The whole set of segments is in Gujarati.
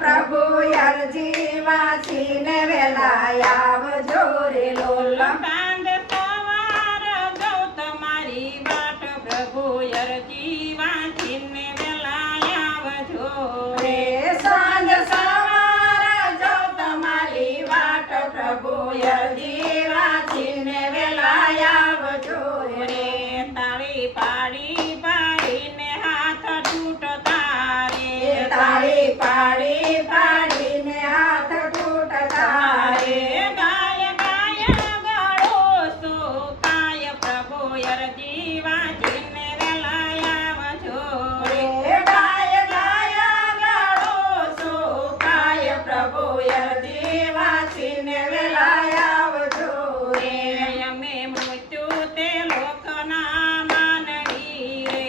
પ્રભુ અરજી વાંચીને વેલા આવજો રે લોલ સાંજ સવાર જઉં તમારી વાટ પ્રભુ અરજી વાંચીને વેલા આવજો રે સાંજ સવાર જો તમારી વાટ પ્રભુ અરજી વાંચીને વેલા આવજો રે તાળી પાડી પાડીને હાથ તૂટતા રે તાળી પાડી પાડીને હાથ તૂટતા રે ગાય ગાય ગાળો સુકાય પ્રભુ અરજી વાંચીને વેલા આવજો રે ગાય ગાય ગાળો સુકાય પ્રભુ અરજી વાંચીને વેલા આવજો રે અમે મૃત્યુ તે લોકના માનવી રે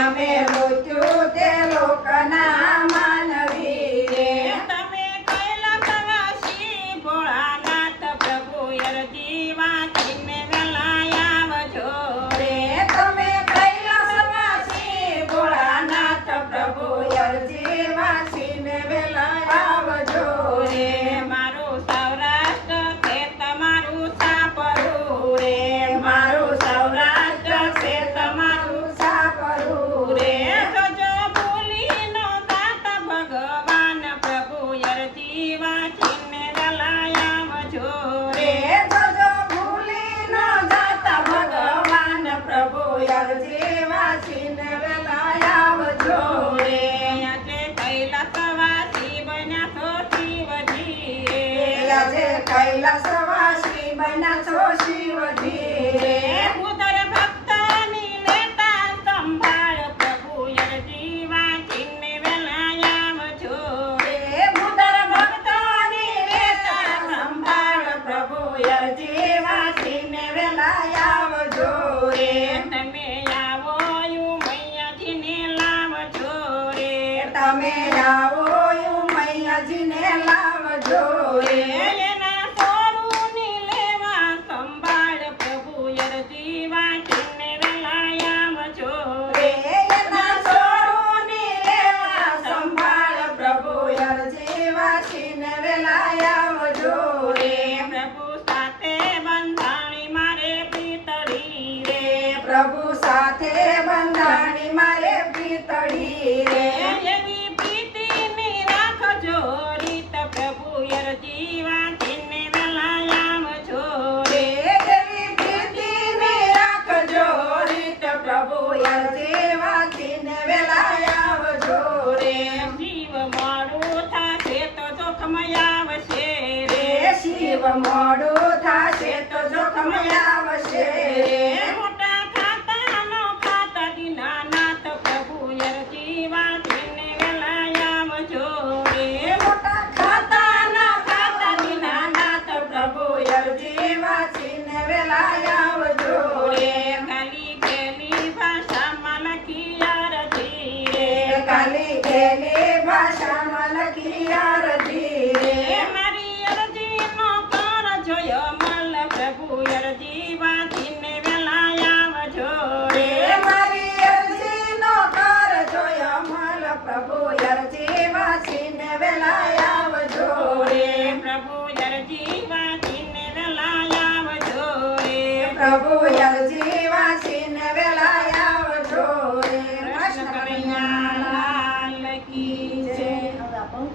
અમે મૃત્યુ તે લોકના માનવી રે તમે કૈલાસવાસી ભોળાનાથ પ્રભુ અરજી વાંચીને વેલા આવજો રે તમે કૈલાસવાસી ભોળાનાથ પ્રભુ અરજી વાંચીને વેલા આવજો રે મારું સૌરાષ્ટ્ર છે તમારું સાપરું રે મારું સૌરાષ્ટ્ર છે તમારું સાપરું રે રે જોજો ભૂલી નો ગાતા ભગવાન પ્રભુ અરજી વાંચીને વેલા આવજો રે જોજો ભૂલી ન જાતા ભગવાન પ્રભુ અરજી વાંચીને વેલા આવજો રે આજે કૈલાસવાસી બન્યા છો શિવજી રે આજે કૈલાસવાસી બન્યા છો શિવજી રે ઉદર ભક્તની લેતા સંભાળ પ્રભુ અરજી વાંચીને વેલા આવજો રે મુદર ભક્તોની વેતા સંભાળ પ્રભુ અરજી વાંચીને વેલા આવજો રે તમે આવો મૈયાજીને લાવજો રે તમે આવો મૈયાજીને લાવજો રે એના સોરુની લેવા સંભાળ પ્રભુ અરજી વાંચીને વેલા આવજો રે એના સોરુની લેવા સંભાળ પ્રભુ અરજી વાંચીને વેલા આવજો રે પ્રભુ સાથે બંધાણી મારે પિતળી રે પ્રભુ સાથે બંધાણી મારે પિતળી રે એવી પ્રીતિની રાખજો રીત પ્રભુ અરજી વાંચીને વેલા આવજો રે એવી પ્રીતિની રાખજો રીત પ્રભુ અરજી વાંચીને વેલા આવજો રે શિવ મોડું થાશે તો જોખમ આવશે રે રે શિવ મોડું થાશે તો જોખમ આવશે રે મોટા ખાતાનો ખાતા દીનાનાથ પ્રભુ અરજી વાંચીને વેલા આવજો રે મોટા ખાતાના ખાતા દીનાનાથ પ્રભુ અરજી વાંચીને વેલા આવજો રે કાલી ગેલી ભાષામાં લખી અરજી રે કાલી ગેલી ભાષામાં લખી અરજી રે મારી અરજીનો કરજો અમલ પ્રભુ અરજી વાંચીને વેલા આવજો રે રે મારી અરજીનો કરજો અમલ પ્રભુ અરજી વાંચીને વેલા આવજો રે પ્રભુ અરજી વાંચીને વેલા આવજો રે પ્રભુ અરજી વાંચીને વેલા આવજો રે કૃષ્ણ કનૈયા લાલ કી જય.